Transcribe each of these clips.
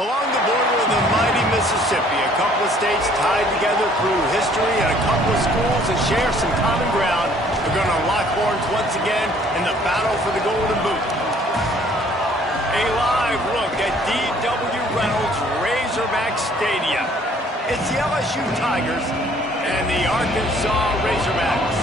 Along the border of the mighty Mississippi, a couple of states tied together through history and a couple of schools that share some common ground are going to lock horns once again in the battle for the Golden Boot. A live look at D.W. Reynolds Razorback Stadium. It's the LSU Tigers and the Arkansas Razorbacks.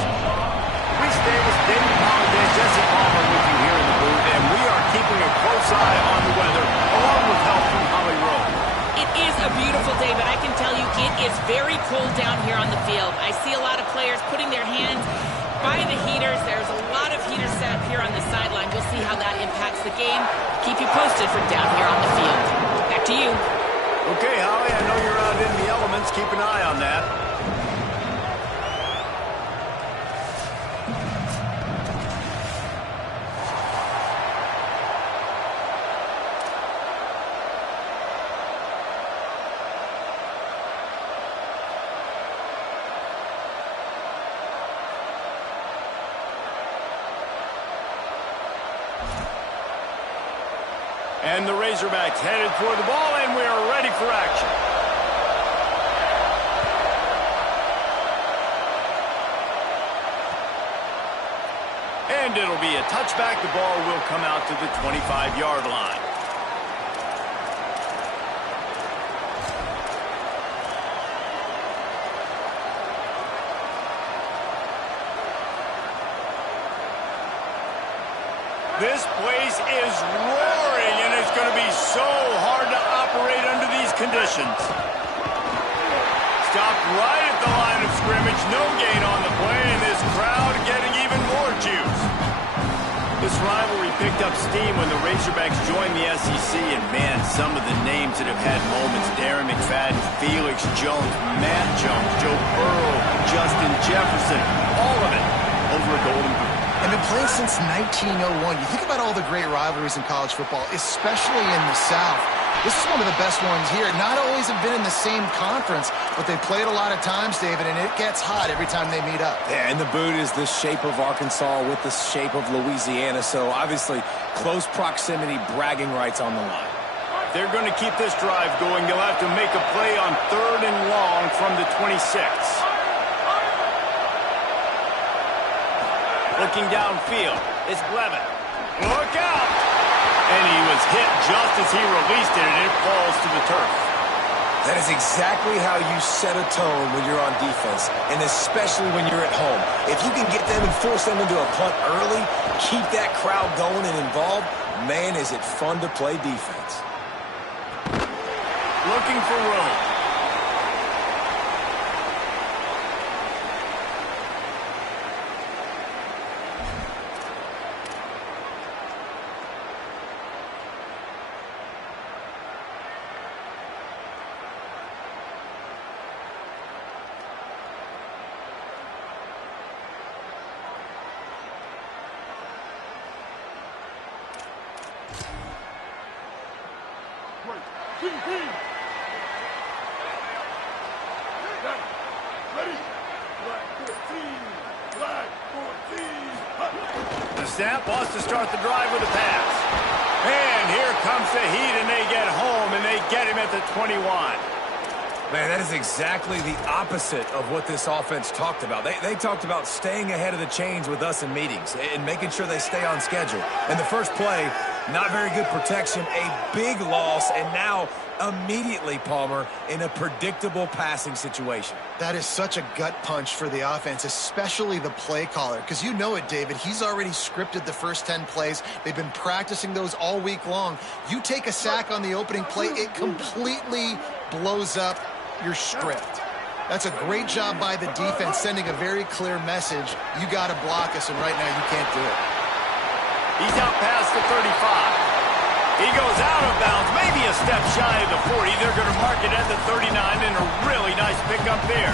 Reese Davis, David Pollard, Jesse Palmer with you here in the booth, and we are keeping a close eye on the weather, along with help from Holly Rowe. It is a beautiful day, but I can tell you it is very cold down here on the field. I see a lot of players putting their hands by the heaters. There's a lot of heaters set up here on the sideline. We'll see how that impacts the game. Keep you posted from down here on the field. Back to you. Okay, Holly, I know you're out in the elements. Keep an eye on that. And the Razorbacks headed for the ball, and we are ready for action. And it'll be a touchback. The ball will come out to the 25-yard line. This place is roaring, and it's going to be so hard to operate under these conditions. Stopped right at the line of scrimmage. No gain on the play, and this crowd getting even more juice. This rivalry picked up steam when the Razorbacks joined the SEC, and man, some of the names that have had moments: Darren McFadden, Felix Jones, Matt Jones, Joe Burrow, Justin Jefferson, all of it over a Golden Boot. And been playing since 1901. You think about all the great rivalries in college football, especially in the South. This is one of the best ones here. Not always have been in the same conference, but they played a lot of times, David, and it gets hot every time they meet up. Yeah, and the boot is the shape of Arkansas with the shape of Louisiana, so obviously close proximity, bragging rights on the line. They're going to keep this drive going. They'll have to make a play on 3rd and long from the 26. Looking downfield, it's Blevin. Look out! And he was hit just as he released it, and it falls to the turf. That is exactly how you set a tone when you're on defense, and especially when you're at home. If you can get them and force them into a punt early, keep that crowd going and involved, man, is it fun to play defense. Looking for room. The snap wants to start the drive with a pass. And here comes the heat, and they get home, and they get him at the 21. Man, that is exactly the opposite of what this offense talked about. They talked about staying ahead of the chains with us in meetings and making sure they stay on schedule. And the first play, not very good protection, a big loss, and now immediately, Palmer, in a predictable passing situation. That is such a gut punch for the offense, especially the play caller, because you know it, David. He's already scripted the first 10 plays. They've been practicing those all week long. You take a sack on the opening play, it completely blows up your script. That's a great job by the defense, sending a very clear message. You got to block us, and right now you can't do it. He's out past the 35. He goes out of bounds, maybe a step shy of the 40. They're going to mark it at the 39, and a really nice pickup there.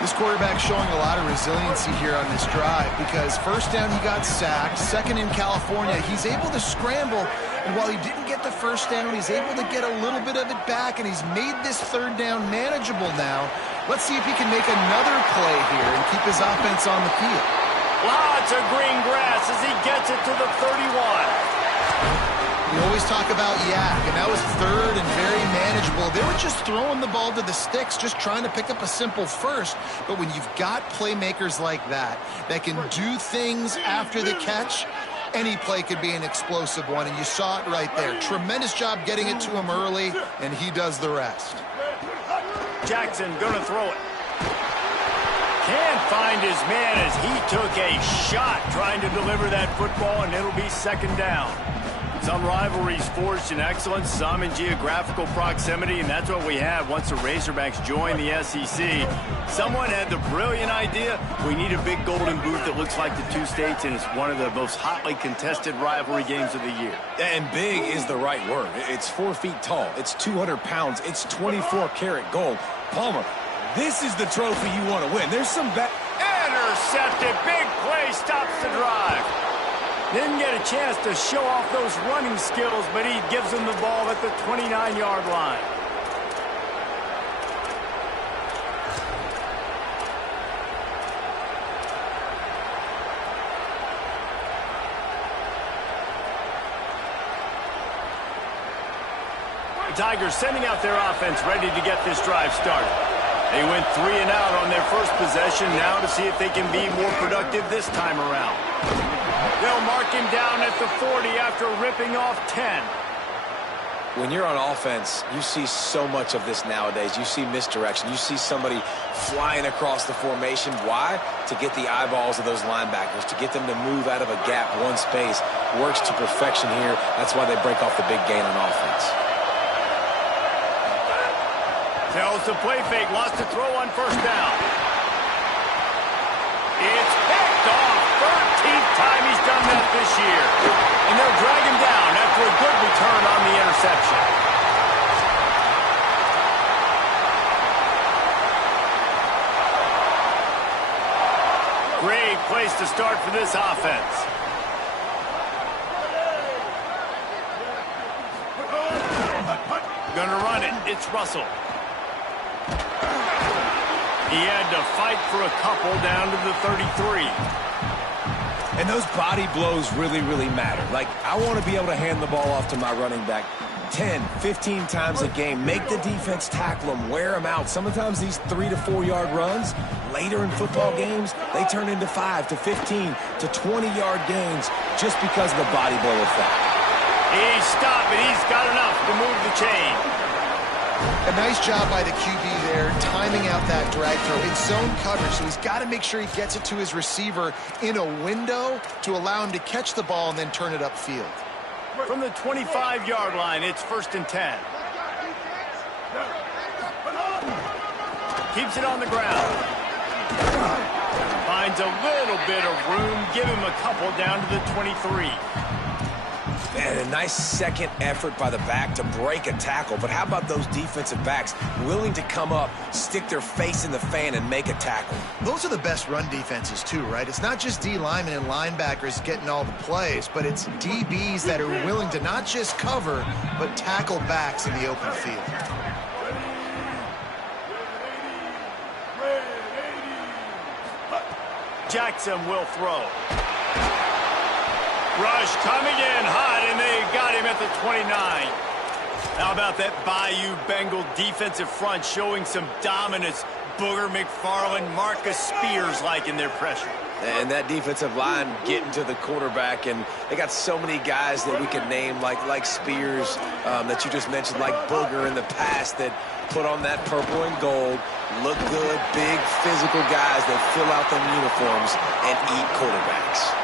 This quarterback showing a lot of resiliency here on this drive, because first down he got sacked, second in California, he's able to scramble, and while he didn't get the first down, he's able to get a little bit of it back, and he's made this third down manageable now. Let's see if he can make another play here and keep his offense on the field. Lots of green grass as he gets it to the 31. We always talk about yak, and that was third and very manageable. They were just throwing the ball to the sticks, just trying to pick up a simple first. But when you've got playmakers like that can do things after the catch, any play could be an explosive one, and you saw it right there. Tremendous job getting it to him early, and he does the rest. Jackson gonna throw it. Can't find his man as he took a shot trying to deliver that football, and it'll be second down. Some rivalries forged in excellence, some in geographical proximity, and that's what we have once the Razorbacks join the SEC. Someone had the brilliant idea, we need a big golden boot that looks like the two states, and it's one of the most hotly contested rivalry games of the year. And big is the right word. It's 4 feet tall. It's 200 pounds. It's 24-karat gold. Palmer, this is the trophy you want to win. There's some intercepted. Big play stops the drive. Didn't get a chance to show off those running skills, but he gives them the ball at the 29-yard line. The Tigers sending out their offense ready to get this drive started. They went 3 and out on their first possession, now to see if they can be more productive this time around. They'll mark him down at the 40 after ripping off 10. When you're on offense, you see so much of this nowadays. You see misdirection. You see somebody flying across the formation. Why? To get the eyeballs of those linebackers, to get them to move out of a gap, one space. Works to perfection here. That's why they break off the big gain on offense. Tells the play fake, lost to throw on first down. It's picked off. 13th time he's done that this year. And they'll drag him down after a good return on the interception. Great place to start for this offense. Gonna run it. It's Russell. He had to fight for a couple down to the 33. And those body blows really, really matter. Like, I want to be able to hand the ball off to my running back 10, 15 times a game. Make the defense tackle them, wear them out. Sometimes these 3 to 4 yard runs, later in football games, they turn into 5 to 15 to 20-yard gains just because of the body blow effect. He stopped, but he's got enough to move the chain. A nice job by the QB there, timing out that drag throw. It's zone coverage, so he's got to make sure he gets it to his receiver in a window to allow him to catch the ball and then turn it upfield. From the 25-yard line, it's 1st and 10. Keeps it on the ground. Finds a little bit of room. Give him a couple down to the 23. Man, a nice second effort by the back to break a tackle. But how about those defensive backs willing to come up, stick their face in the fan, and make a tackle? Those are the best run defenses, too, right? It's not just D linemen and linebackers getting all the plays, but it's DBs that are willing to not just cover, but tackle backs in the open field. Jackson will throw. Rush coming in hot, and they got him at the 29. How about that Bayou Bengal defensive front showing some dominance? Booger McFarland, Marcus Spears-like in their pressure. And that defensive line getting to the quarterback, and they got so many guys that we can name, like Spears, that you just mentioned, like Booger in the past, that put on that purple and gold, look good, big physical guys that fill out them uniforms and eat quarterbacks.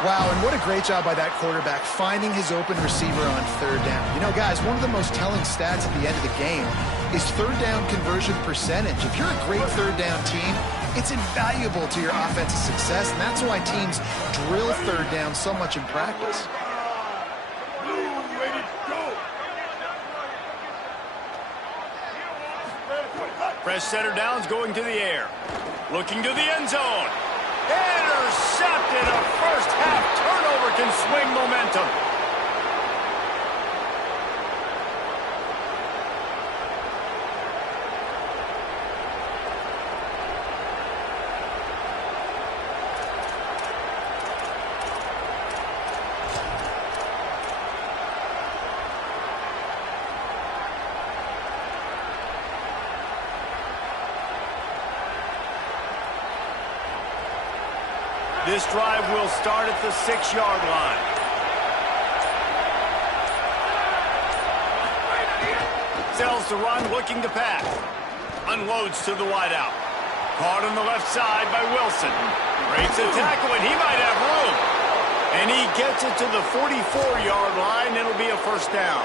Wow, and what a great job by that quarterback finding his open receiver on third down. You know, guys, one of the most telling stats at the end of the game is third down conversion percentage. If you're a great third down team, it's invaluable to your offensive success, and that's why teams drill third down so much in practice. Fresh center downs going to the air. Looking to the end zone. Intercepted. A first half turnover can swing momentum. This drive will start at the 6-yard line. Sells the run, looking to pass. Unloads to the wideout. Caught on the left side by Wilson. Breaks a tackle, and he might have room. And he gets it to the 44-yard line. It'll be a first down.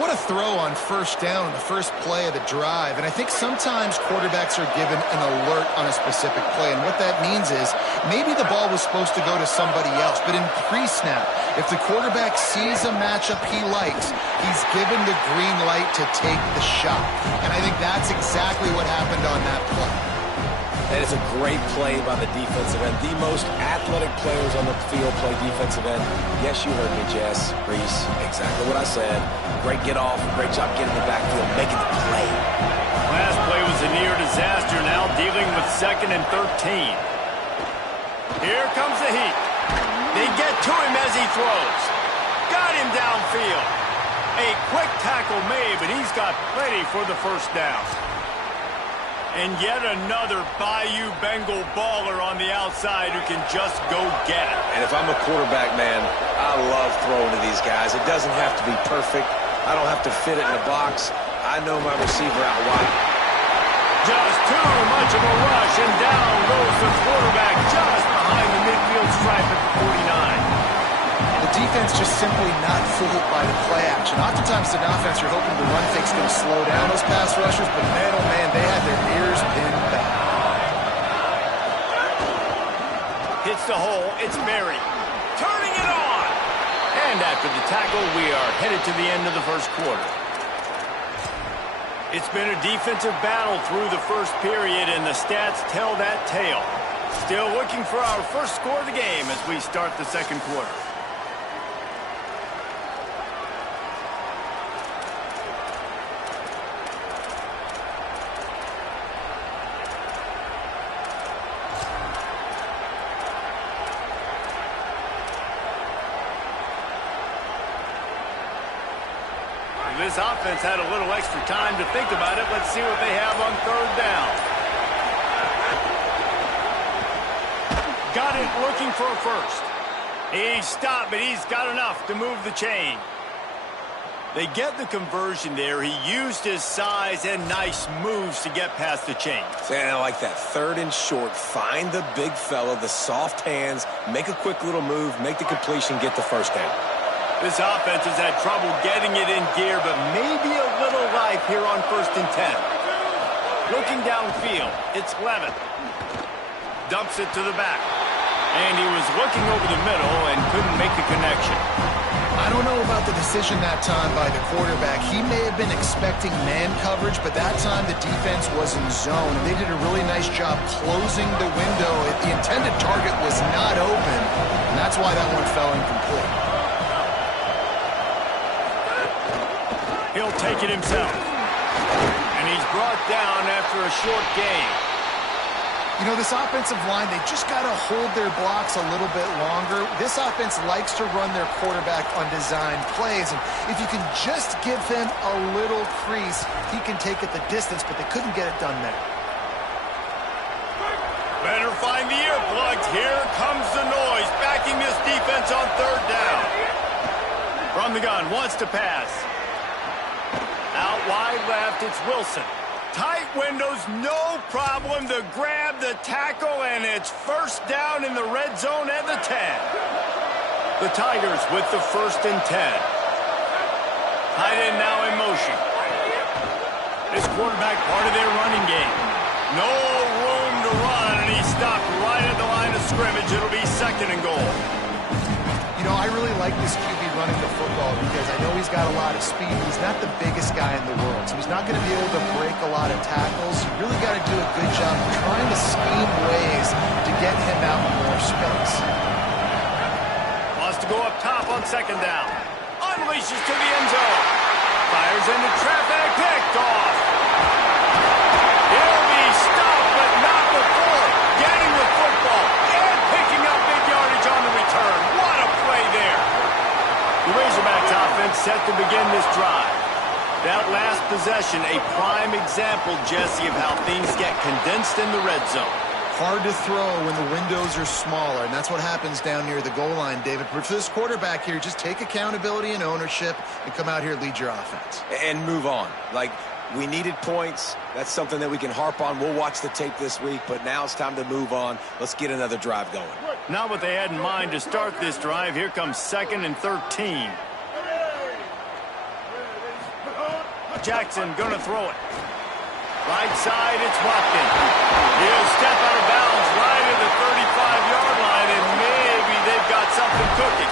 What a throw on first down on the first play of the drive. And I think sometimes quarterbacks are given an alert on a specific play. And what that means is maybe the ball was supposed to go to somebody else. But in pre-snap, if the quarterback sees a matchup he likes, he's given the green light to take the shot. And I think that's exactly what happened on that play. That is a great play by the defensive end. The most athletic players on the field play defensive end. Yes, you heard me, Jess, Reese. Exactly what I said. Great get off. Great job getting the backfield, making the play. Last play was a near disaster. Now dealing with 2nd and 13. Here comes the heat. They get to him as he throws. Got him downfield. A quick tackle made, but he's got plenty for the first down. And yet another Bayou Bengal baller on the outside who can just go get it. And if I'm a quarterback, man, I love throwing to these guys. It doesn't have to be perfect. I don't have to fit it in a box. I know my receiver out wide. Just too much of a rush, and down goes the quarterback just behind the midfield stripe at the 49. The defense just simply not fooled by the play action. Oftentimes, in offense, you're hoping the run fake's going to slow down those pass rushers, but man, oh man, they had their ears pinned back. Hits the hole, it's Berry. Turning it on! And after the tackle, we are headed to the end of the first quarter. It's been a defensive battle through the first period, and the stats tell that tale. Still looking for our first score of the game as we start the second quarter. This offense had a little extra time to think about it. Let's see what they have on 3rd down. Got it looking for a first. He stopped, but he's got enough to move the chain. They get the conversion there. He used his size and nice moves to get past the chain. I like that 3rd and short. Find the big fella, the soft hands, make a quick little move, make the completion, get the first down. This offense has had trouble getting it in gear, but maybe a little life here on 1st and 10. Looking downfield, it's Levitt. Dumps it to the back. And he was looking over the middle and couldn't make the connection. I don't know about the decision that time by the quarterback. He may have been expecting man coverage, but that time the defense was in zone, and they did a really nice job closing the window. The intended target was not open, and that's why that one fell incomplete. He'll take it himself. And he's brought down after a short gain. You know, this offensive line, they just got to hold their blocks a little bit longer. This offense likes to run their quarterback on design plays. And if you can just give him a little crease, he can take it the distance, but they couldn't get it done there. Better find the earplugs. Here comes the noise, backing this defense on 3rd down. From the gun, wants to pass. Out wide left, it's Wilson. Tight windows, no problem to grab the tackle, and it's first down in the red zone at the 10. The Tigers with the 1st and 10. Tight end now in motion. This quarterback part of their running game. No room to run, and he stopped right at the line of scrimmage. It'll be 2nd and goal. You know, I really like this QB running the football because I know he's got a lot of speed. He's not the biggest guy in the world, so he's not going to be able to break a lot of tackles. You really got to do a good job of trying to scheme ways to get him out in more space. Wants to go up top on 2nd down. Unleashes to the end zone. Fires into traffic, picked off. He'll be stopped, but not before getting the football and picking up big yardage on the return. What a play there. The Razorbacks offense set to begin this drive. That last possession, a prime example, Jesse, of how things get condensed in the red zone. Hard to throw when the windows are smaller, and that's what happens down near the goal line, David. But for this quarterback here, just take accountability and ownership and come out here and lead your offense. And move on. Like, we needed points. That's something that we can harp on. We'll watch the tape this week, but now it's time to move on. Let's get another drive going. Not what they had in mind to start this drive. Here comes 2nd and 13. Jackson going to throw it. Right side, it's Watkins. He'll step out of bounds right at the 35-yard line, and maybe they've got something cooking.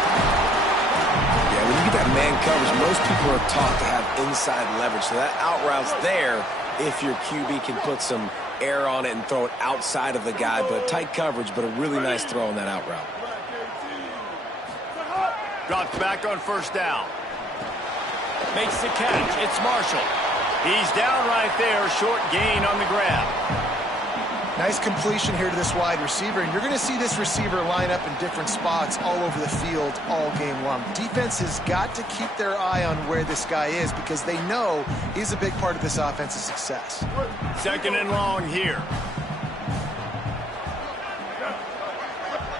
Yeah, when you get that man coverage, most people are taught to have inside leverage. So that out route's there if your QB can put some air on it and throw it outside of the guy. But tight coverage, but a really nice throw on that out route. Drops back on 1st down. Makes the catch. It's Marshall. He's down right there. Short gain on the grab. Nice completion here to this wide receiver, and you're going to see this receiver line up in different spots all over the field all game long. Defense has got to keep their eye on where this guy is because they know he's a big part of this offense's success. 2nd and long here.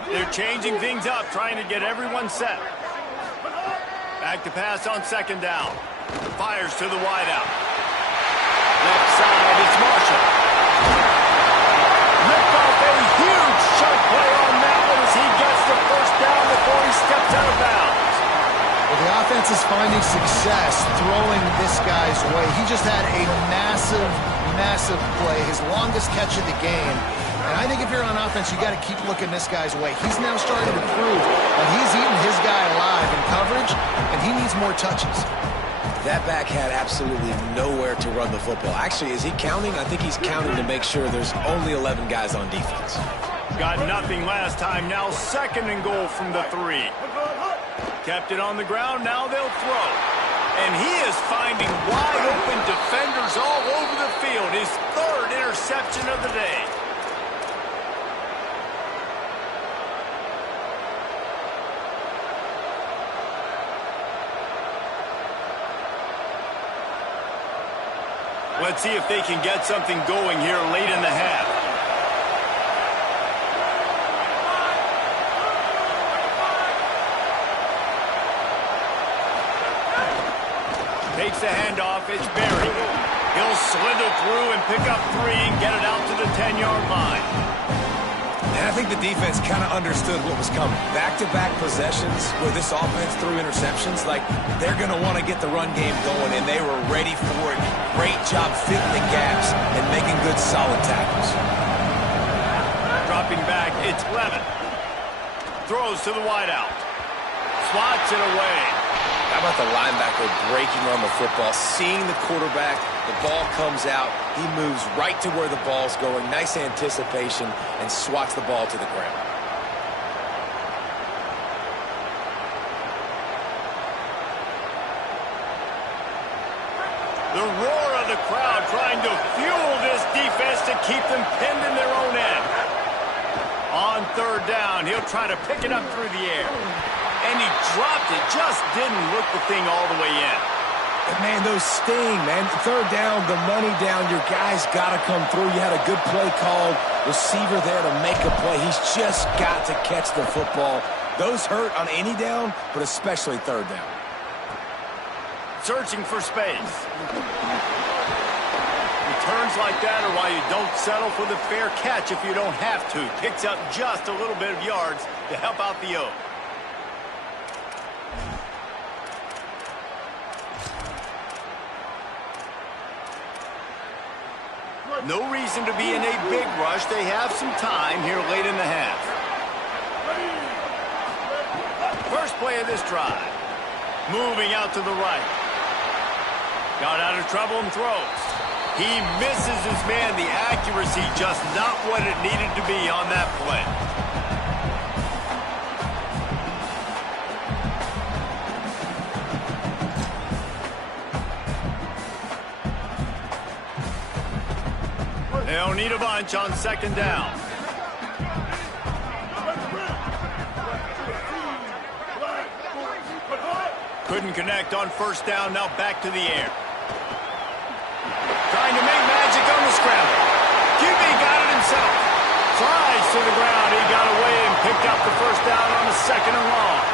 They're changing things up, trying to get everyone set. Back to pass on 2nd down. Fires to the wideout. Left side, it's Marshall. Ripped off a huge chunk play on that one as he gets the 1st down before he steps out of bounds. Well, the offense is finding success throwing this guy's way. He just had a massive play, his longest catch of the game. And I think if you're on offense, you got to keep looking this guy's way. He's now starting to prove that he's eating his guy alive in coverage, and he needs more touches. That back had absolutely nowhere to run the football. Actually, is he counting? I think he's counting to make sure there's only 11 guys on defense. Got nothing last time. Now 2nd and goal from the 3. Kept it on the ground. Now they'll throw. And he is finding wide open defenders all over the field. His 3rd interception of the day. Let's see if they can get something going here late in the half. Takes the handoff. It's Berry. He'll slither through and pick up 3 and get it out to the 10-yard line. And I think the defense kind of understood what was coming. Back-to-back possessions where this offense threw interceptions, like they're going to want to get the run game going, and they were ready for it. Great job fitting the gaps and making good, solid tackles. Dropping back, it's Levin. Throws to the wideout. Swats it away. How about the linebacker breaking on the football, seeing the quarterback, the ball comes out, he moves right to where the ball's going, nice anticipation, and swats the ball to the ground. The roar of the crowd trying to fuel this defense to keep them pinned in their own end. On 3rd down, he'll try to pick it up through the air. And he dropped it, just didn't look the thing all the way in. And man, those sting, man. 3rd down, the money down, your guy's got to come through. You had a good play called, receiver there to make a play. He's just got to catch the football. Those hurt on any down, but especially 3rd down. Searching for space. Returns like that are why you don't settle for the fair catch if you don't have to. Picks up just a little bit of yards to help out the Oak. No reason to be in a big rush. They have some time here late in the half. First play of this drive. Moving out to the right. Got out of trouble and throws. He misses his man. The accuracy just not what it needed to be on that play. They'll need a bunch on 2nd down. Couldn't connect on 1st down. Now back to the air. Trying to make magic on the scramble. QB got it himself. Tries second and long.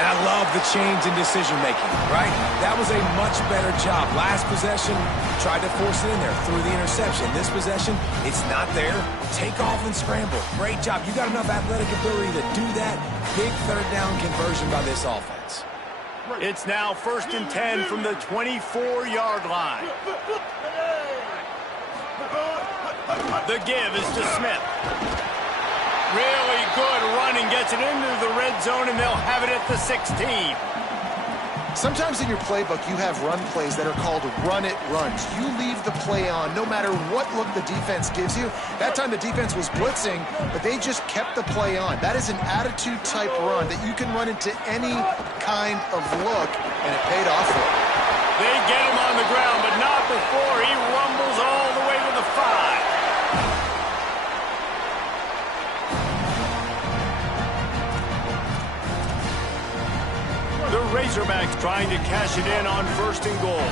And I love the change in decision-making, right? That was a much better job. Last possession, tried to force it in there, threw the interception. This possession, it's not there. Take off and scramble. Great job. You got enough athletic ability to do that. Big third down conversion by this offense. It's now 1st and 10 from the 24-yard line. The give is to Smith. Really good running, gets it into the red zone, and they'll have it at the 16. Sometimes in your playbook, you have run plays that are called run-it runs. You leave the play on no matter what look the defense gives you. That time the defense was blitzing, but they just kept the play on. That is an attitude-type run that you can run into any kind of look, and it paid off for them. They get him on the ground, but not before he rumbles all the way to the 5. The Razorbacks trying to cash it in on 1st and goal.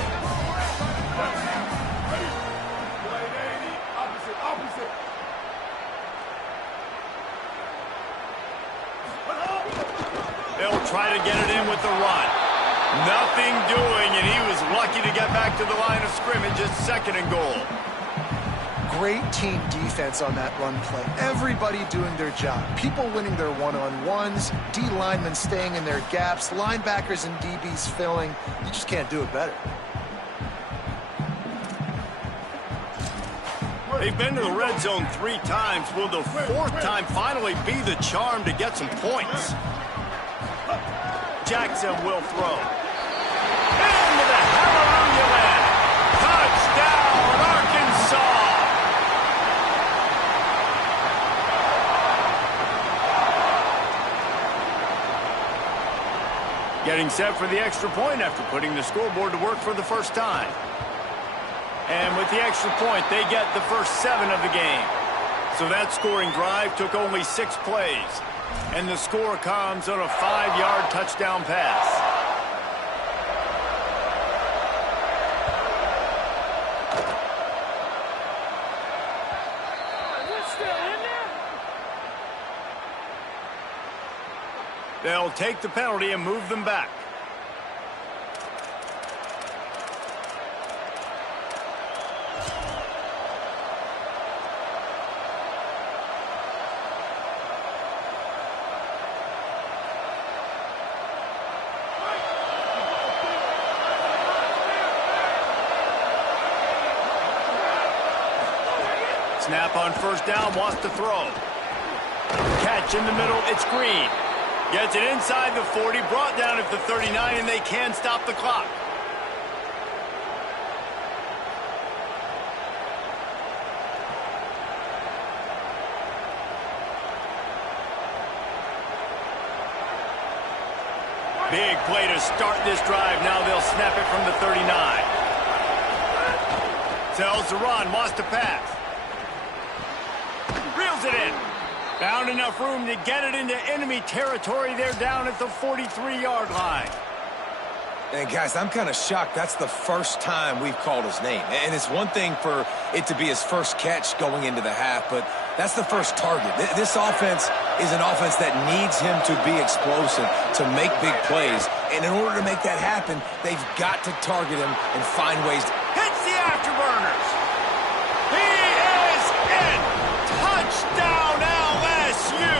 They'll try to get it in with the run. Nothing doing, and he was lucky to get back to the line of scrimmage at 2nd and goal. Great team defense on that run play. Everybody doing their job. People winning their one-on-ones, D linemen staying in their gaps, linebackers and DBs filling. You just can't do it better. They've been to the red zone 3 times. Will the 4th time finally be the charm to get some points? Jackson will throw. Into the hallelujah land. Touchdown, Arkansas! Getting set for the extra point after putting the scoreboard to work for the first time. And with the extra point, they get the first 7 of the game. So that scoring drive took only 6 plays. And the score comes on a 5-yard touchdown pass. They'll take the penalty and move them back. Snap on 1st down, wants to throw. Catch in the middle, it's Green. Gets it inside the 40, brought down at the 39, and they can stop the clock. Big play to start this drive. Now they'll snap it from the 39. Tells the run, wants to pass. Reels it in. Found enough room to get it into enemy territory. They're down at the 43-yard line. And guys, I'm kind of shocked. That's the first time we've called his name. And it's one thing for it to be his first catch going into the half, but that's the first target. This offense is an offense that needs him to be explosive, to make big plays. And in order to make that happen, they've got to target him and find ways to... Hits the afterburners. He is in. Touchdown, LSU.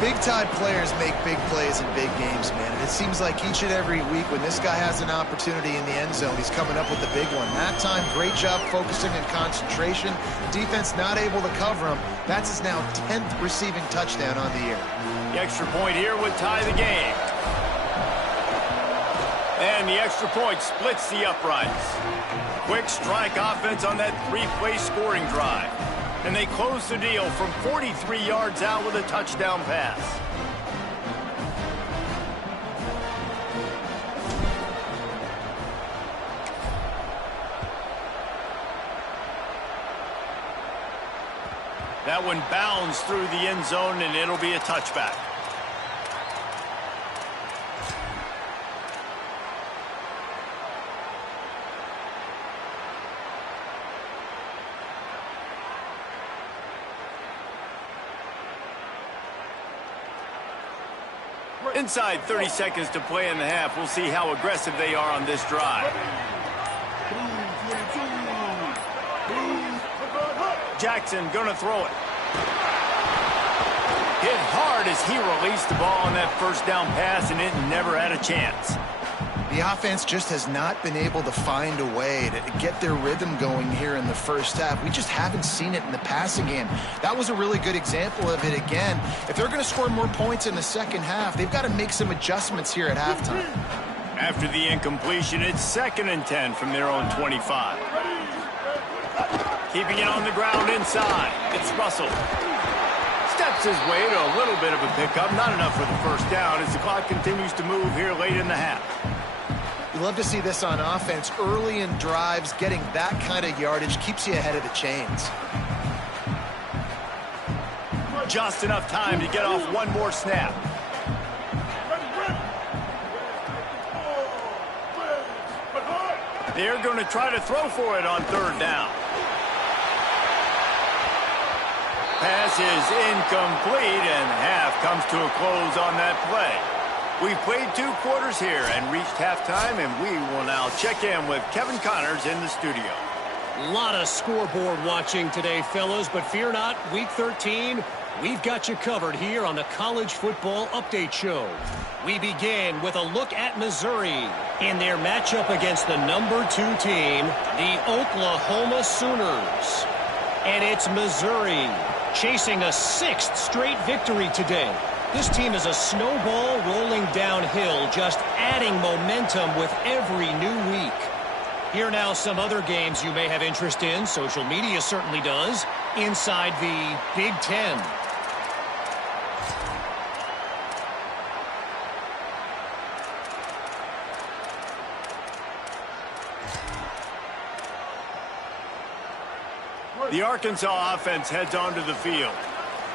Big-time players make big plays in big games, man. And it seems like each and every week when this guy has an opportunity in the end zone, he's coming up with the big one. That time, great job focusing and concentration. Defense not able to cover him. That's his now 10th receiving touchdown on the year. The extra point here would tie the game. And the extra point splits the uprights. Quick strike offense on that 3-play scoring drive. And they close the deal from 43 yards out with a touchdown pass. That one bounds through the end zone, and it'll be a touchback. Inside 30 seconds to play in the half. We'll see how aggressive they are on this drive. Jackson gonna throw it. Hit hard as he released the ball on that first down pass, and it never had a chance. The offense just has not been able to find a way to get their rhythm going here in the first half. We just haven't seen it in the passing game. That was a really good example of it again. If they're going to score more points in the second half, they've got to make some adjustments here at halftime. After the incompletion, it's 2nd and 10 from their own 25. Keeping it on the ground inside. It's Russell. Steps his way to a little bit of a pickup. Not enough for the first down as the clock continues to move here late in the half. You love to see this on offense. Early in drives, getting that kind of yardage keeps you ahead of the chains. Just enough time to get off one more snap. They're going to try to throw for it on 3rd down. Pass is incomplete, and half comes to a close on that play. We've played 2 quarters here and reached halftime, and we will now check in with Kevin Connors in the studio. A lot of scoreboard watching today, fellas, but fear not, Week 13, we've got you covered here on the College Football Update Show. We begin with a look at Missouri in their matchup against the number 2 team, the Oklahoma Sooners. And it's Missouri chasing a 6th straight victory today. This team is a snowball rolling downhill, just adding momentum with every new week. Here now some other games you may have interest in. Social media certainly does. Inside the Big Ten. The Arkansas offense heads onto the field.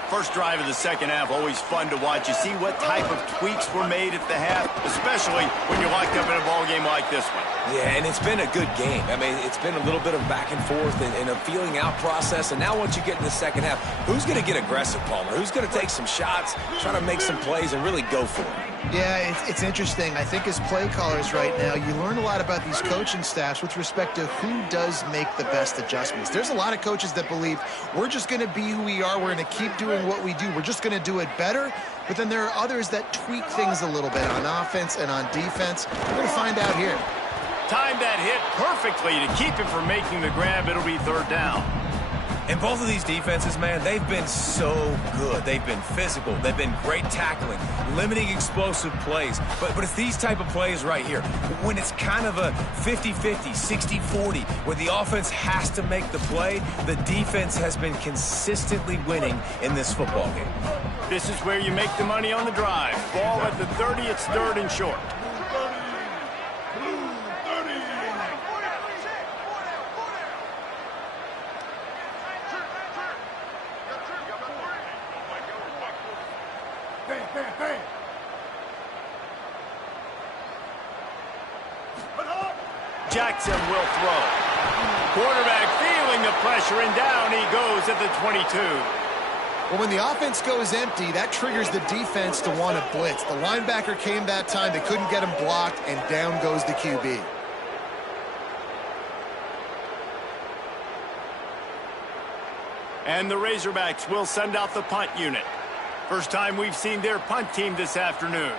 First drive of the second half, always fun to watch. You see what type of tweaks were made at the half, especially when you're locked up in a ball game like this one. Yeah, and it's been a good game. I mean, it's been a little bit of back and forth and a feeling out process. And now once you get in the second half, who's going to get aggressive, Palmer? Who's going to take some shots, try to make some plays, and really go for it? Yeah, it's interesting. I think as play callers right now, you learn a lot about these coaching staffs with respect to who does make the best adjustments. There's a lot of coaches that believe we're just going to be who we are. We're going to keep doing what we do. We're just going to do it better. But then there are others that tweak things a little bit on offense and on defense. We're going to find out here. Timed that hit perfectly to keep him from making the grab. It'll be 3rd down. And both of these defenses, man, they've been so good. They've been physical. They've been great tackling, limiting explosive plays. But it's these type of plays right here, when it's kind of a 50-50, 60-40, where the offense has to make the play, the defense has been consistently winning in this football game. This is where you make the money on the drive. Ball at the 30, it's 3rd and short. Jackson will throw. Quarterback feeling the pressure, and down he goes at the 22. Well, when the offense goes empty, that triggers the defense to want to blitz. The linebacker came that time. They couldn't get him blocked, and down goes the QB. And the Razorbacks will send out the punt unit. First time we've seen their punt team this afternoon.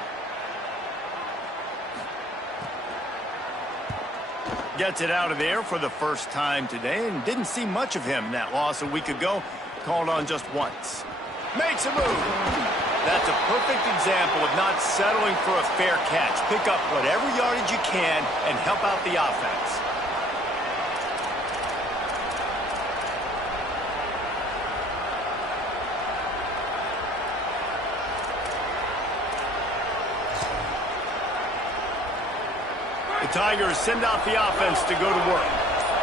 Gets it out of there for the first time today, and didn't see much of him in that loss a week ago. Called on just once. Makes a move. That's a perfect example of not settling for a fair catch. Pick up whatever yardage you can and help out the offense. The Tigers send out the offense to go to work.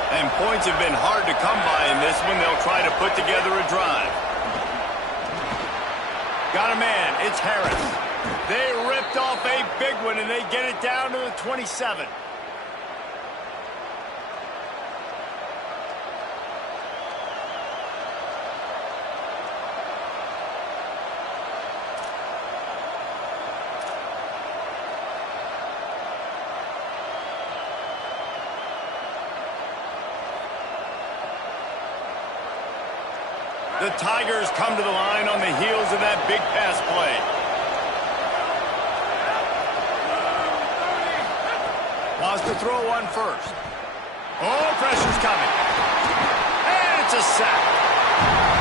And points have been hard to come by in this one. They'll try to put together a drive. Got a man. It's Harris. They ripped off a big one, and they get it down to the 27. The Tigers come to the line on the heels of that big pass play. Wants to throw one first. Oh, pressure's coming. And it's a sack.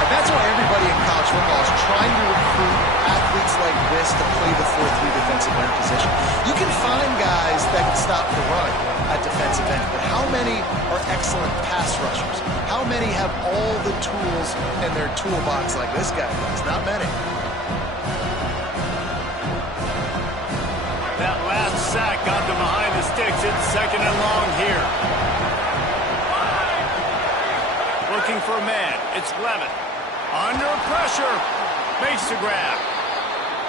And that's why everybody in college football is trying to recruit athletes like this to play the 4-3 defensive end position. You can find guys that can stop the run at defensive end, but how many are excellent pass rushers? How many have all the tools in their toolbox like this guy does? Not many. That last sack got them behind the sticks. It's second and long here. Looking for a man. It's Levitt. Under pressure. Makes the grab.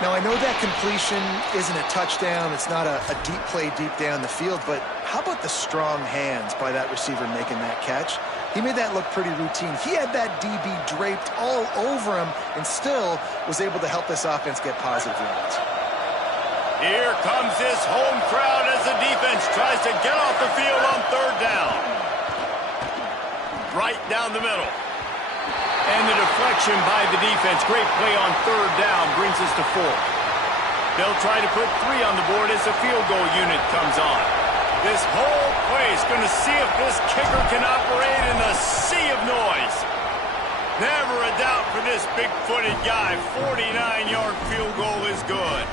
Now, I know that completion isn't a touchdown. It's not a deep play deep down the field, but how about the strong hands by that receiver making that catch? He made that look pretty routine. He had that DB draped all over him and still was able to help this offense get positive yards. Here comes this home crowd as the defense tries to get off the field on third down. Right down the middle. And the deflection by the defense. Great play on third down brings us to 4. They'll try to put 3 on the board as the field goal unit comes on. This whole place going to see if this kicker can operate in the sea of noise. Never a doubt for this big-footed guy. 49-yard field goal is good.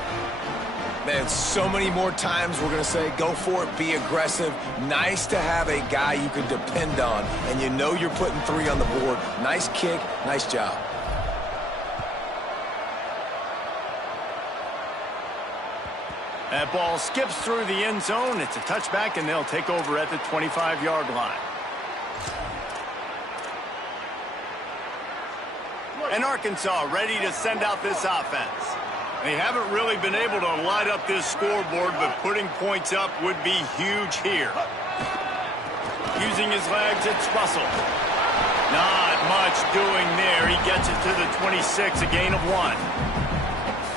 Man, so many more times we're going to say, go for it, be aggressive. Nice to have a guy you can depend on, and you know you're putting 3 on the board. Nice kick, nice job. That ball skips through the end zone. It's a touchback, and they'll take over at the 25-yard line. And Arkansas ready to send out this offense. They haven't really been able to light up this scoreboard, but putting points up would be huge here. Using his legs, it's Russell. Not much doing there. He gets it to the 26, a gain of 1.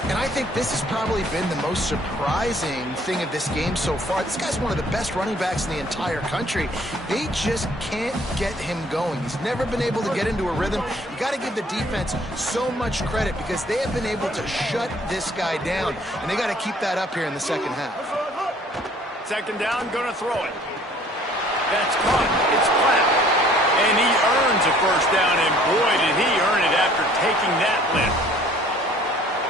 And I think this has probably been the most surprising thing of this game so far. This guy's one of the best running backs in the entire country. They just can't get him going. He's never been able to get into a rhythm. You got to give the defense so much credit because they have been able to shut this guy down, and they got to keep that up here in the second half. Second down, going to throw it. That's caught. It's Platt. And he earns a first down, and boy, did he earn it after taking that lift.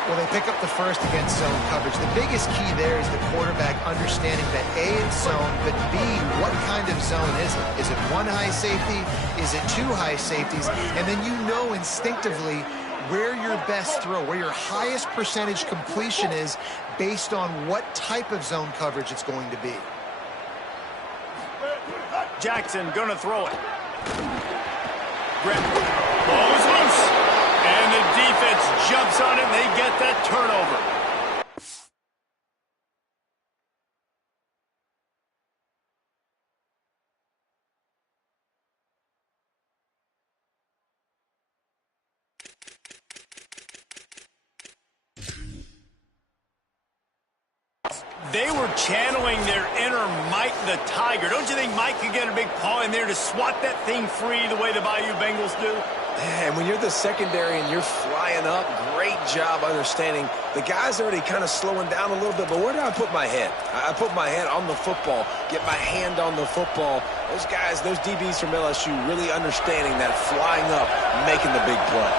Well, they pick up the first against zone coverage. The biggest key there is the quarterback understanding that A, it's zone, but B, what kind of zone is it? Is it 1 high safety? Is it 2 high safeties? And then you know instinctively where your best throw, where your highest percentage completion is based on what type of zone coverage it's going to be. Jackson going to throw it. Brett, ball is loose. And the defense jumps on it, and they get that turnover. They were channeling their inner Mike the Tiger. Don't you think Mike could get a big paw in there to swat that thing free the way the Bayou Bengals do? And when you're the secondary and you're flying up, great job understanding. The guy's already kind of slowing down a little bit, but where do I put my head? I put my head on the football, get my hand on the football. Those guys, those DBs from LSU really understanding that flying up, making the big play.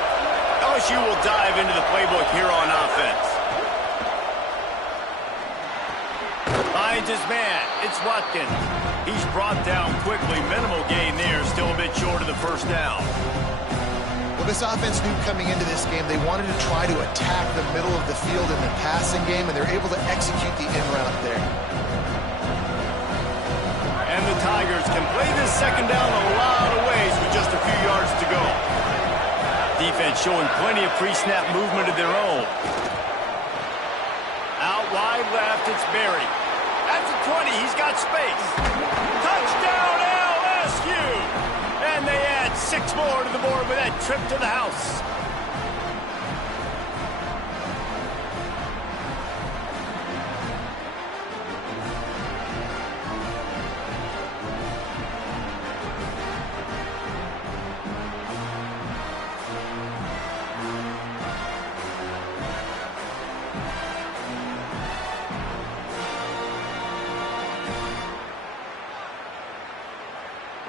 LSU will dive into the playbook here on offense. Finds his man. It's Watkins. He's brought down quickly. Minimal gain there. Still a bit short of the first down. Well, this offense knew coming into this game they wanted to try to attack the middle of the field in the passing game, and they're able to execute the in route there. And the Tigers can play this second down a lot of ways with just a few yards to go. Defense showing plenty of pre-snap movement of their own. Out wide left, it's Berry. At the 20, he's got space. Touchdown, LSU! And they add 6 more to the board with that trip to the house.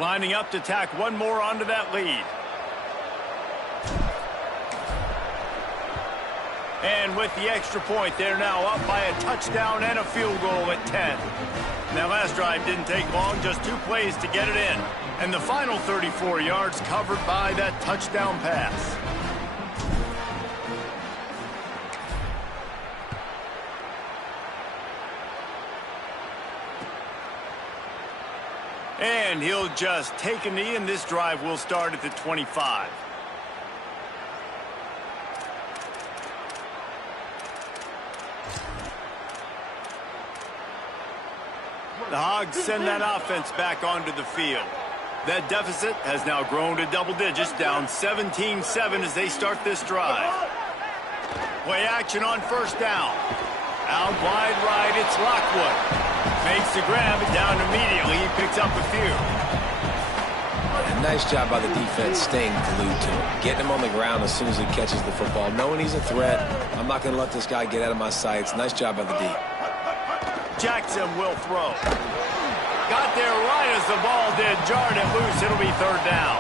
Lining up to tack one more onto that lead. And with the extra point, they're now up by a touchdown and a field goal at 10. That last drive didn't take long, just 2 plays to get it in. And the final 34 yards covered by that touchdown pass. And he'll just take a knee, and this drive will start at the 25. The Hogs send that offense back onto the field. That deficit has now grown to double digits, down 17-7 as they start this drive. Play action on first down. Out wide right, it's Lockwood. Makes the grab, and down immediately. He picks up a few. A nice job by the defense staying glued to him. Getting him on the ground as soon as he catches the football. Knowing he's a threat, I'm not going to let this guy get out of my sights. Nice job by the D. Jackson will throw. Got there right as the ball did. Jarred it loose. It'll be third down.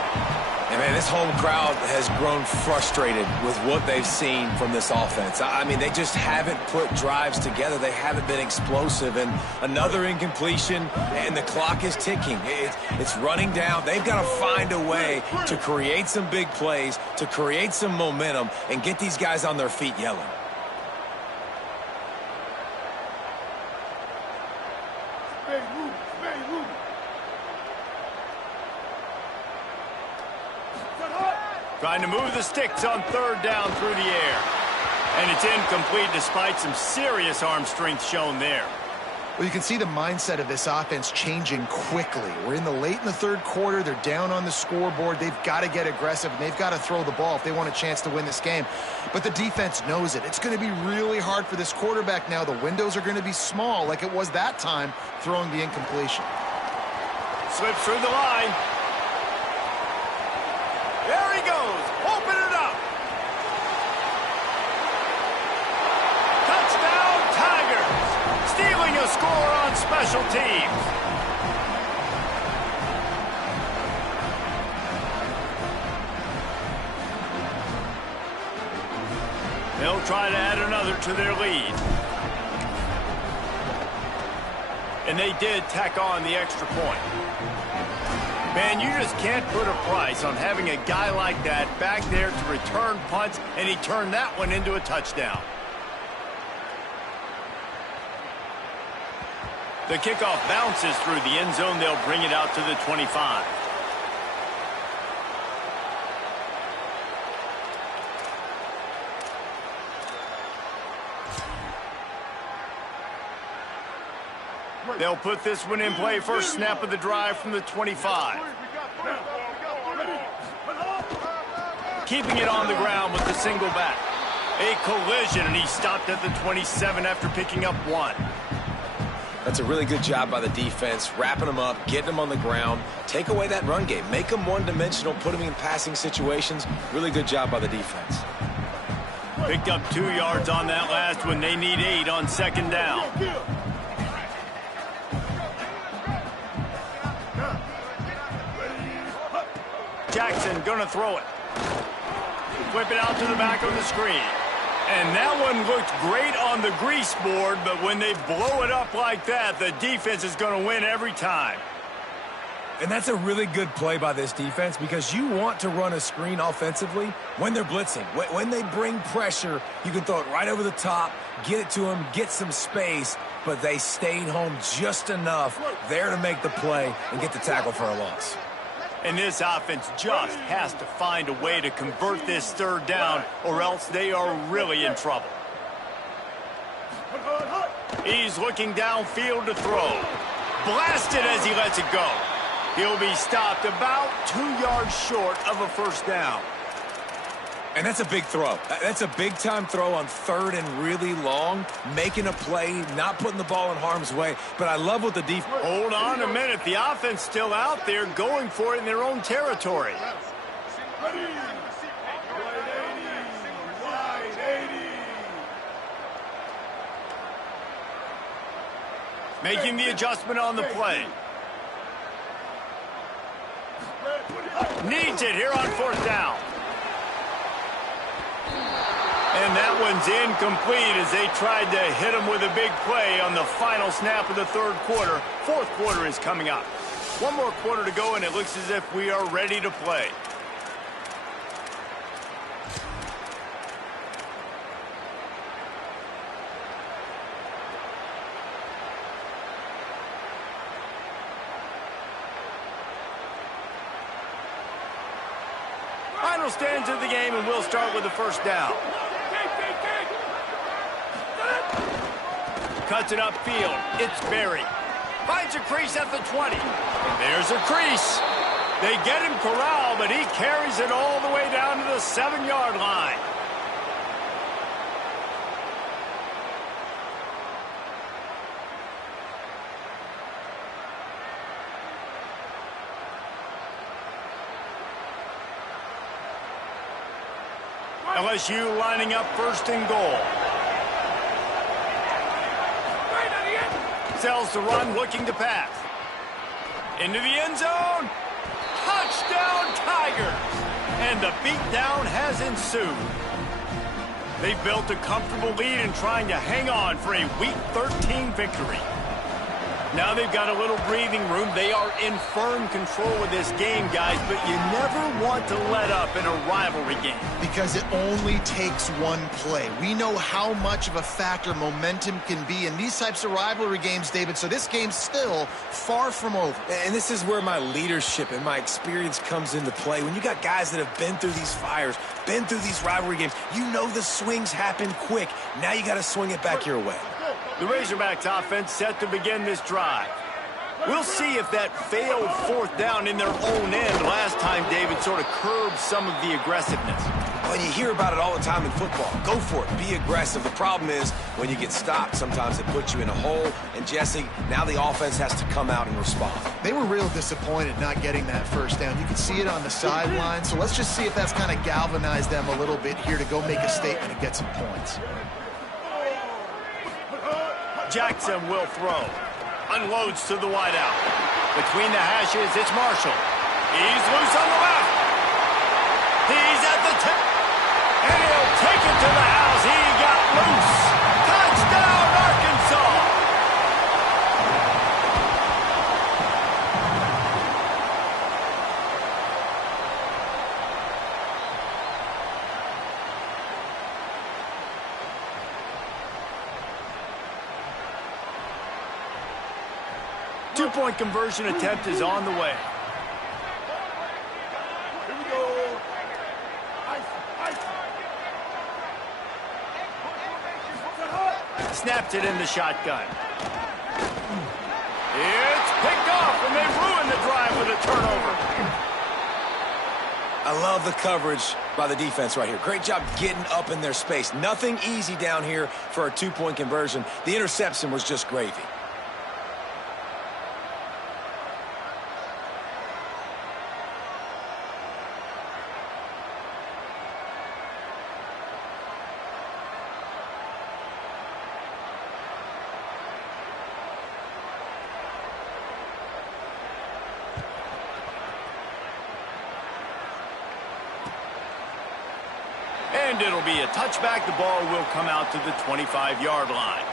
And, man, this whole crowd has grown frustrated with what they've seen from this offense. I mean, they just haven't put drives together. They haven't been explosive. And another incompletion, and the clock is ticking. It's running down. They've got to find a way to create some big plays, to create some momentum, and get these guys on their feet yelling. Trying to move the sticks on third down through the air. And it's incomplete despite some serious arm strength shown there. Well, you can see the mindset of this offense changing quickly. We're in the third quarter. They're down on the scoreboard. They've got to get aggressive, and they've got to throw the ball if they want a chance to win this game. But the defense knows it. It's going to be really hard for this quarterback now. The windows are going to be small like it was that time throwing the incompletion. Slips through the line. There he goes. Open it up. Touchdown, Tigers. Stealing a score on special teams. They'll try to add another to their lead. And they did tack on the extra point. Man, you just can't put a price on having a guy like that back there to return punts, and he turned that one into a touchdown. The kickoff bounces through the end zone. They'll bring it out to the 25. They'll put this one in play. First snap of the drive from the 25. Keeping it on the ground with the single back. A collision, and he stopped at the 27 after picking up one. That's a really good job by the defense, wrapping them up, getting them on the ground, take away that run game, make them one-dimensional, put them in passing situations. Really good job by the defense. Picked up 2 yards on that last one. They need 8 on second down. Jackson gonna throw it. Whip it out to the back of the screen. And that one looked great on the grease board, but when they blow it up like that, the defense is going to win every time. And that's a really good play by this defense because you want to run a screen offensively when they're blitzing. When they bring pressure, you can throw it right over the top, get it to them, get some space, but they stayed home just enough there to make the play and get the tackle for a loss. And this offense just has to find a way to convert this third down, or else they are really in trouble. He's looking downfield to throw. Blasted as he lets it go. He'll be stopped about 2 yards short of a first down. And that's a big throw. That's a big-time throw on third and really long, making a play, not putting the ball in harm's way. But I love what the defense... Hold on a minute. The offense still out there going for it in their own territory. Making the adjustment on the play. Needs it here on 4th down. And that one's incomplete as they tried to hit him with a big play on the final snap of the 3rd quarter. 4th quarter is coming up. One more quarter to go, and it looks as if we are ready to play. Final stands of the game, and we'll start with the 1st down. Cuts it upfield. It's Berry. Finds a crease at the 20. And there's a crease. They get him corralled, but he carries it all the way down to the 7-yard line. LSU lining up 1st and goal. Sells the run, looking to pass. Into the end zone. Touchdown, Tigers! And the beatdown has ensued. They built a comfortable lead and trying to hang on for a Week 13 victory. Now they've got a little breathing room. They are in firm control of this game, guys, but you never want to let up in a rivalry game. Because it only takes one play. We know how much of a factor momentum can be in these types of rivalry games, David, so this game's still far from over. And this is where my leadership and my experience comes into play. When you got guys that have been through these fires, been through these rivalry games, you know the swings happen quick. Now you got to swing it back your way. The Razorbacks offense set to begin this drive. We'll see if that failed 4th down in their own end last time, David, sort of curbed some of the aggressiveness. Well, you hear about it all the time in football. Go for it. Be aggressive. The problem is when you get stopped, sometimes it puts you in a hole. And, Jesse, now the offense has to come out and respond. They were real disappointed not getting that 1st down. You can see it on the sideline. So let's just see if that's kind of galvanized them a little bit here to go make a statement and get some points. Jackson will throw. Unloads to the wideout. Between the hashes, it's Marshall. He's loose on the left. He's at the 10. And he'll take it to the house. He got loose. Touchdown, Arkansas. Two-point conversion attempt is on the way. Here we go. Snapped it in the shotgun. It's picked off, and they ruin the drive with a turnover. I love the coverage by the defense right here. Great job getting up in their space. Nothing easy down here for a 2-point conversion. The interception was just gravy. And it'll be a touchback. The ball will come out to the 25-yard line.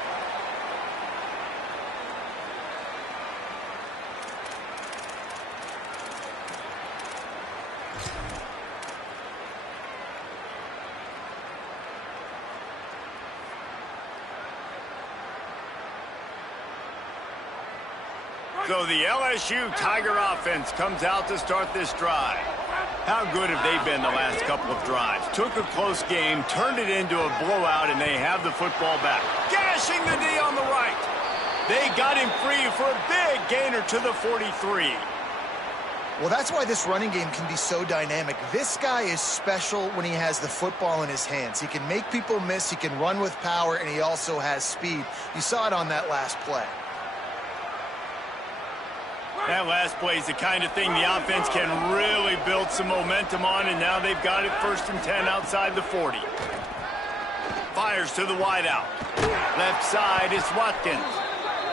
So the LSU Tiger offense comes out to start this drive. How good have they been the last couple of drives? Took a close game, turned it into a blowout, and they have the football back. Gashing the D on the right. They got him free for a big gainer to the 43. Well, that's why this running game can be so dynamic. This guy is special when he has the football in his hands. He can make people miss, he can run with power, and he also has speed. You saw it on that last play. That last play is the kind of thing the offense can really build some momentum on, and now they've got it 1st and 10 outside the 40. Fires to the wideout. Left side is Watkins.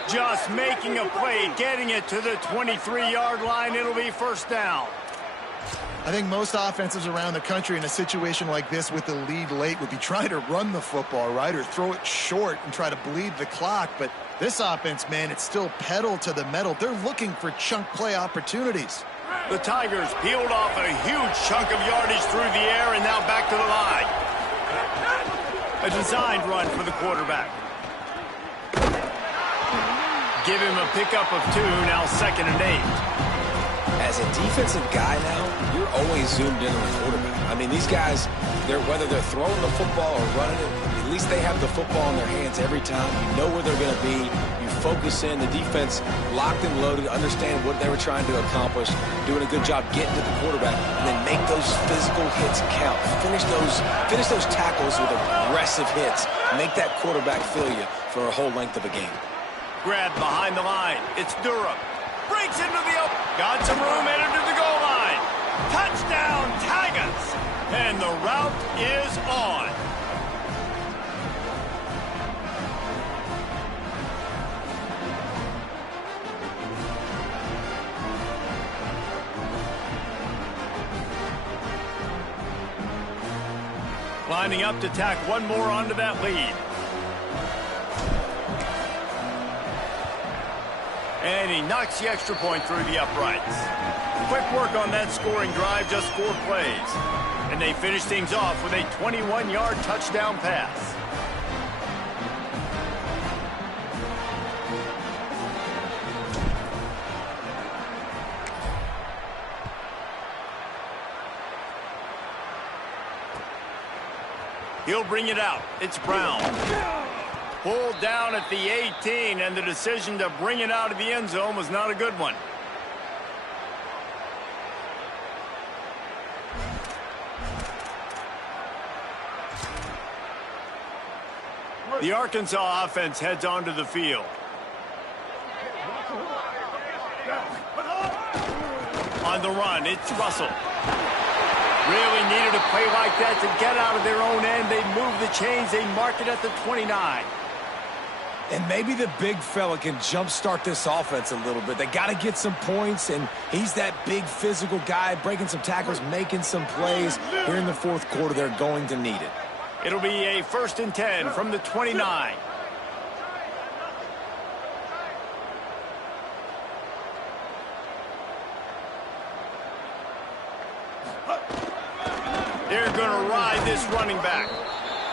Just making a play, getting it to the 23-yard line. It'll be 1st down. I think most offenses around the country in a situation like this with the lead late would be trying to run the football, right, or throw it short and try to bleed the clock. But this offense, man, it's still pedal to the metal. They're looking for chunk play opportunities. The Tigers peeled off a huge chunk of yardage through the air and now back to the line. A designed run for the quarterback. Give him a pickup of 2, now 2nd and 8. As a defensive guy now, you're always zoomed in on the quarterback. I mean, these guys, whether they're throwing the football or running it, at least they have the football in their hands every time. You know where they're going to be. You focus in. The defense locked and loaded, understand what they were trying to accomplish, doing a good job getting to the quarterback, and then make those physical hits count. Finish those tackles with aggressive hits. Make that quarterback feel you for a whole length of a game. Grab behind the line. It's Durham. Breaks into the open. Got some room, headed to the goal line. Touchdown, Tigers. And the route is on. Lining up to tack one more onto that lead. And he knocks the extra point through the uprights. Quick work on that scoring drive, just 4 plays. And they finish things off with a 21-yard touchdown pass. He'll bring it out. It's Brown. Pulled down at the 18, and the decision to bring it out of the end zone was not a good one. The Arkansas offense heads onto the field. On the run, it's Russell. Really needed a play like that to get out of their own end. They move the chains. They mark it at the 29. And maybe the big fella can jumpstart this offense a little bit. They got to get some points, and he's that big physical guy, breaking some tackles, making some plays. Here in the 4th quarter, they're going to need it. It'll be a 1st and 10 from the 29. They're going to ride this running back.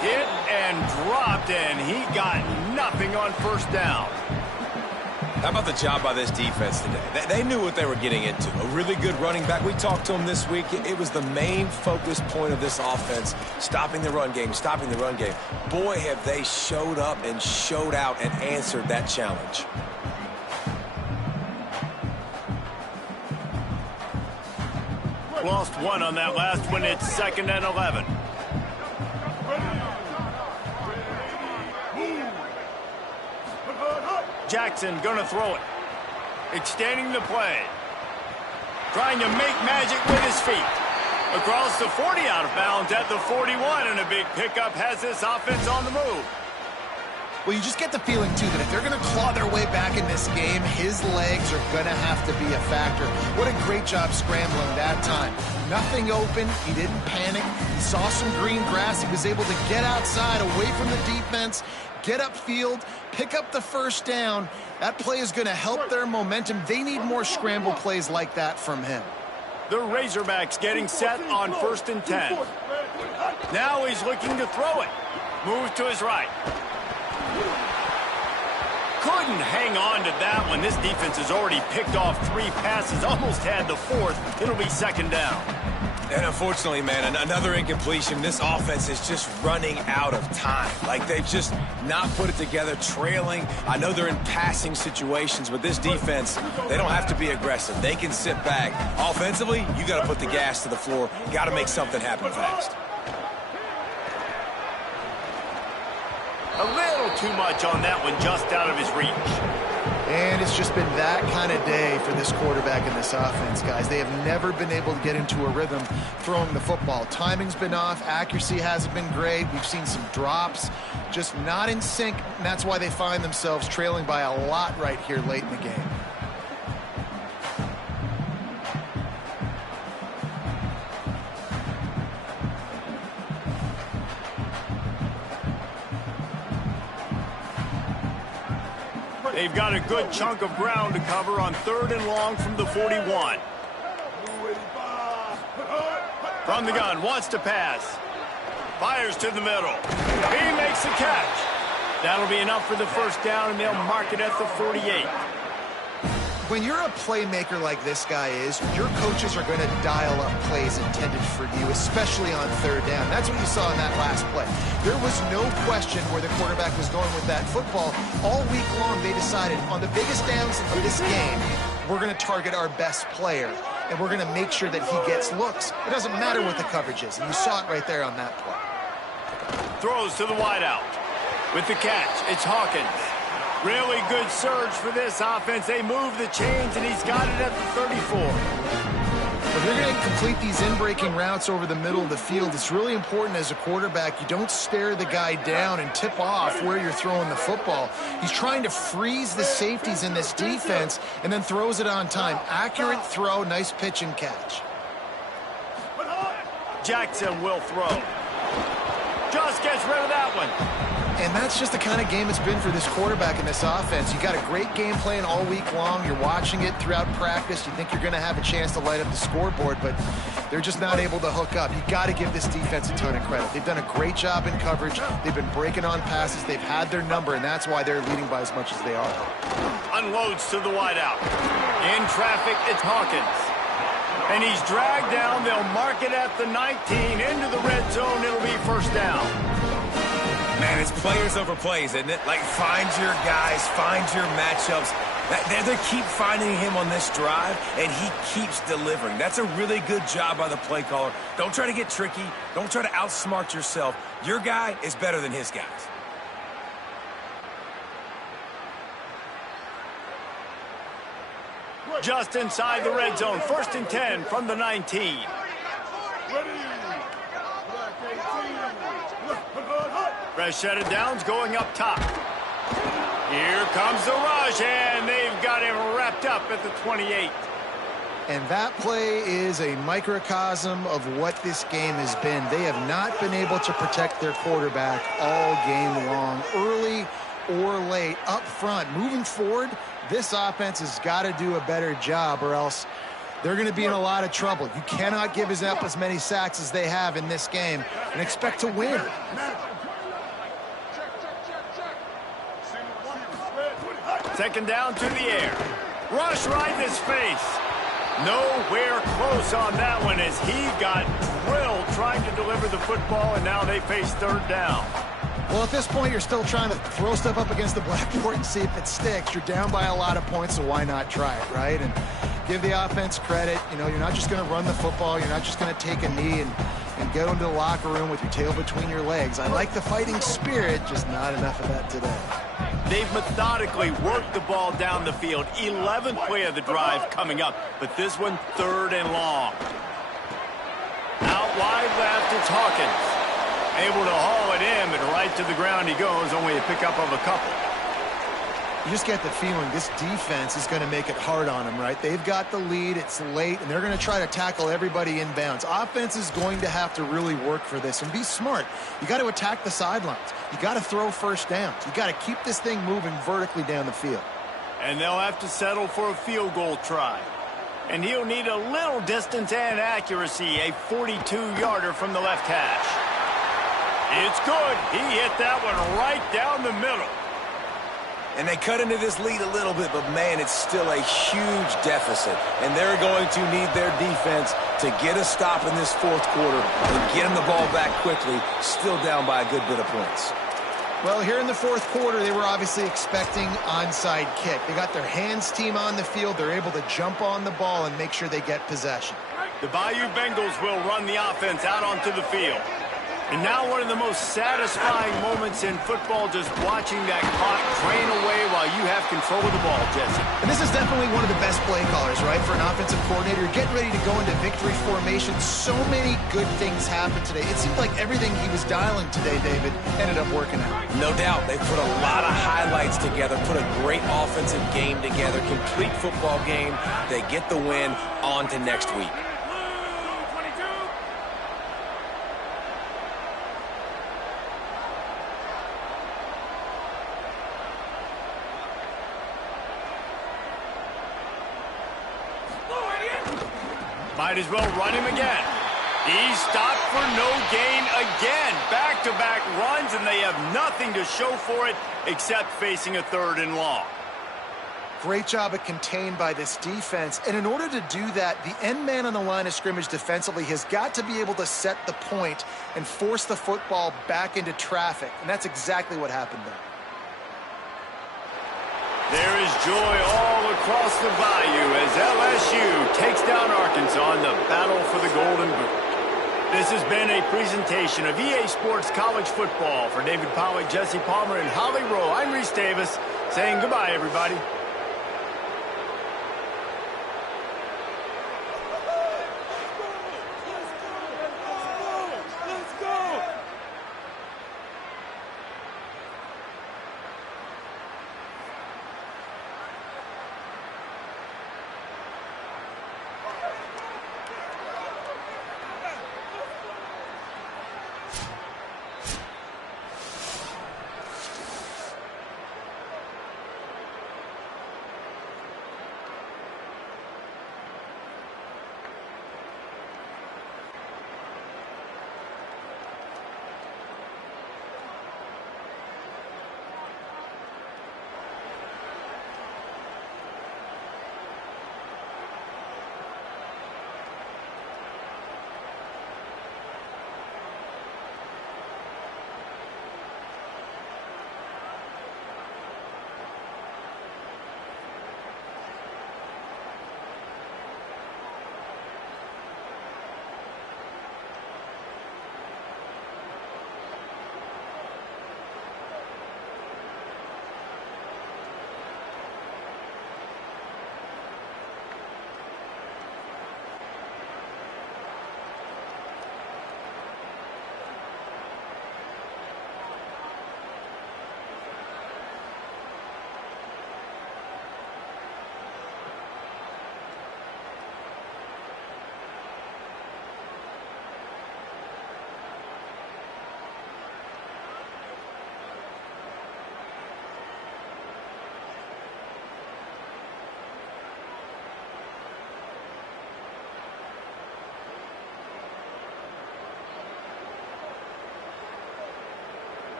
Hit and dropped, and he got nothing on 1st down. How about the job by this defense today? They knew what they were getting into. A really good running back. We talked to him this week. It was the main focus point of this offense, stopping the run game, stopping the run game. Boy, have they showed up and showed out and answered that challenge. Lost 1 on that last one. It's 2nd and 11. Jackson gonna throw it. Extending the play. Trying to make magic with his feet. Across the 40, out of bounds at the 41, and a big pickup has this offense on the move. Well, you just get the feeling, too, that if they're going to claw their way back in this game, his legs are going to have to be a factor. What a great job scrambling that time. Nothing open. He didn't panic. He saw some green grass. He was able to get outside, away from the defense, get upfield, pick up the 1st down. That play is going to help their momentum. They need more scramble plays like that from him. The Razorbacks getting set on 1st and 10. Now he's looking to throw it. Moves to his right. Couldn't hang on to that one. This defense has already picked off 3 passes, almost had the 4th. It'll be 2nd down. And unfortunately, man, another incompletion. This offense is just running out of time. Like, they've just not put it together, trailing. I know they're in passing situations, but this defense, they don't have to be aggressive. They can sit back. Offensively, you got to put the gas to the floor. Got to make something happen fast. A little too much on that one, just out of his reach. And it's just been that kind of day for this quarterback and this offense, guys. They have never been able to get into a rhythm throwing the football. Timing's been off. Accuracy hasn't been great. We've seen some drops, just not in sync, and that's why they find themselves trailing by a lot right here late in the game. They've got a good chunk of ground to cover on 3rd and long from the 41. From the gun, wants to pass. Fires to the middle. He makes the catch. That'll be enough for the first down, and they'll mark it at the 48. When you're a playmaker like this guy is, your coaches are going to dial up plays intended for you, especially on 3rd down. That's what you saw in that last play. There was no question where the quarterback was going with that football. All week long, they decided on the biggest downs of this game, we're going to target our best player, and we're going to make sure that he gets looks. It doesn't matter what the coverage is, and you saw it right there on that play. Throws to the wideout. With the catch, it's Hawkins. Really good surge for this offense. They move the chains, and he's got it at the 34. If you're going to complete these in-breaking routes over the middle of the field, it's really important as a quarterback you don't stare the guy down and tip off where you're throwing the football. He's trying to freeze the safeties in this defense and then throws it on time. Accurate throw, nice pitch and catch. Jackson will throw. Just gets rid of that one. And that's just the kind of game it's been for this quarterback in this offense. You got a great game plan all week long. You're watching it throughout practice. You think you're going to have a chance to light up the scoreboard, but they're just not able to hook up. You got to give this defense a ton of credit. They've done a great job in coverage. They've been breaking on passes. They've had their number, and that's why they're leading by as much as they are. Unloads to the wideout. In traffic, it's Hawkins. And he's dragged down. They'll mark it at the 19. Into the red zone. It'll be first down. Man, it's players over plays, isn't it? Like, find your guys, find your matchups. They keep finding him on this drive, and he keeps delivering. That's a really good job by the play caller. Don't try to get tricky. Don't try to outsmart yourself. Your guy is better than his guys. Just inside the red zone. 1st and 10 from the 19. Freshetta Downs going up top. Here comes the rush, and they've got him wrapped up at the 28. And that play is a microcosm of what this game has been. They have not been able to protect their quarterback all game long, early or late, up front. Moving forward, this offense has got to do a better job, or else they're going to be in a lot of trouble. You cannot give up as many sacks as they have in this game and expect to win. Second down to the air. Rush right in his face. Nowhere close on that one as he got drilled trying to deliver the football, and now they face 3rd down. Well, at this point, you're still trying to throw stuff up against the blackboard and see if it sticks. You're down by a lot of points, so why not try it, right? And give the offense credit. You know, you're not just going to run the football. You're not just going to take a knee and go into the locker room with your tail between your legs. I like the fighting spirit, just not enough of that today. They've methodically worked the ball down the field. 11th play of the drive coming up, but this one 3rd and long. Out wide left, it's Hawkins. Able to haul it in, but right to the ground he goes, only a pickup of a couple. You just get the feeling this defense is going to make it hard on them, right? They've got the lead, it's late, and they're going to try to tackle everybody inbounds. Offense is going to have to really work for this and be smart. You got to attack the sidelines. You got to throw first downs. You got to keep this thing moving vertically down the field. And they'll have to settle for a field goal try. And he'll need a little distance and accuracy, a 42-yarder from the left hash. It's good. He hit that one right down the middle. And they cut into this lead a little bit, but, man, it's still a huge deficit. And they're going to need their defense to get a stop in this 4th quarter and get them the ball back quickly, still down by a good bit of points. Well, here in the 4th quarter, they were obviously expecting onside kick. They got their hands team on the field. They're able to jump on the ball and make sure they get possession. The Bayou Bengals will run the offense out onto the field. And now one of the most satisfying moments in football, just watching that clock drain away while you have control of the ball, Jesse. And this is definitely one of the best play callers, right, for an offensive coordinator. Getting ready to go into victory formation. So many good things happened today. It seemed like everything he was dialing today, David, ended up working out. No doubt. They put a lot of highlights together, put a great offensive game together, complete football game. They get the win. On to next week. Might as well run him again. He's stopped for no gain again. Back-to-back runs, and they have nothing to show for it except facing a 3rd and long. Great job of contained by this defense. And in order to do that, the end man on the line of scrimmage defensively has got to be able to set the point and force the football back into traffic. And that's exactly what happened there. There is joy all across the bayou as LSU takes down Arkansas in the battle for the Golden Boot. This has been a presentation of EA Sports College Football. For David Pollack, Jesse Palmer, and Holly Rowe, I'm Reese Davis saying goodbye, everybody.